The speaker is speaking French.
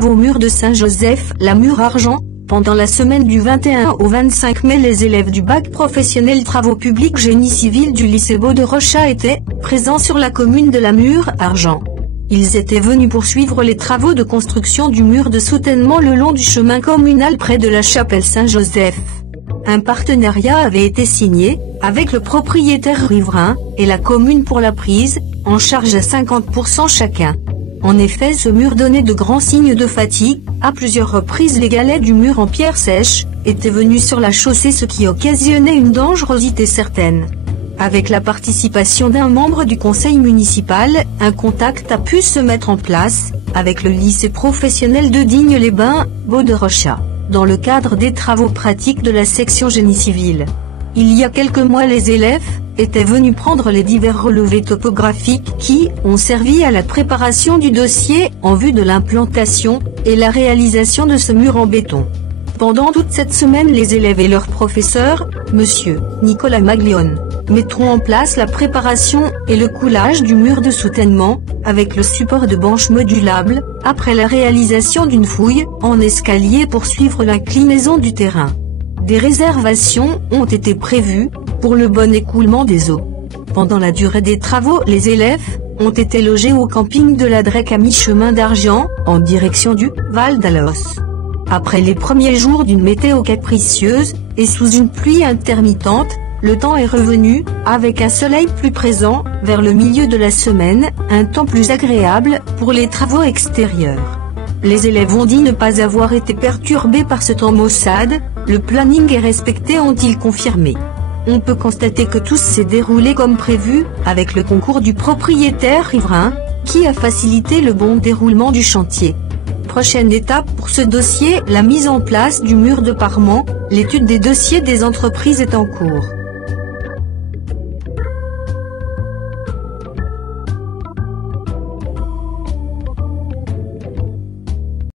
travaux mur de Saint-Joseph, la mur argent. Pendant la semaine du 21 au 25 mai, les élèves du bac professionnel travaux publics génie civil du lycée Beau de Rochat étaient présents sur la commune de la Mure-Argent. Ils étaient venus poursuivre les travaux de construction du mur de soutènement le long du chemin communal près de la chapelle Saint-Joseph. Un partenariat avait été signé, avec le propriétaire riverain, et la commune pour la prise, en charge à 50% chacun. En effet, ce mur donnait de grands signes de fatigue. À plusieurs reprises, les galets du mur en pierre sèche étaient venus sur la chaussée, ce qui occasionnait une dangerosité certaine. Avec la participation d'un membre du conseil municipal, un contact a pu se mettre en place, avec le lycée professionnel de Digne-les-Bains, Beau de Rochat, dans le cadre des travaux pratiques de la section génie civil. Il y a quelques mois, les élèves étaient venus prendre les divers relevés topographiques qui ont servi à la préparation du dossier en vue de l'implantation et la réalisation de ce mur en béton. Pendant toute cette semaine, les élèves et leurs professeurs, Monsieur Nicolas Maglione, mettront en place la préparation et le coulage du mur de soutènement, avec le support de banches modulables, après la réalisation d'une fouille en escalier pour suivre l'inclinaison du terrain. Des réservations ont été prévues pour le bon écoulement des eaux. Pendant la durée des travaux, les élèves ont été logés au camping de la Drec à mi-chemin d'Argent, en direction du Val d'Alos. Après les premiers jours d'une météo capricieuse, et sous une pluie intermittente, le temps est revenu, avec un soleil plus présent, vers le milieu de la semaine, un temps plus agréable pour les travaux extérieurs. Les élèves ont dit ne pas avoir été perturbés par ce temps maussade, le planning est respecté, ont-ils confirmé. On peut constater que tout s'est déroulé comme prévu, avec le concours du propriétaire riverain, qui a facilité le bon déroulement du chantier. Prochaine étape pour ce dossier, la mise en place du mur de parement. L'étude des dossiers des entreprises est en cours.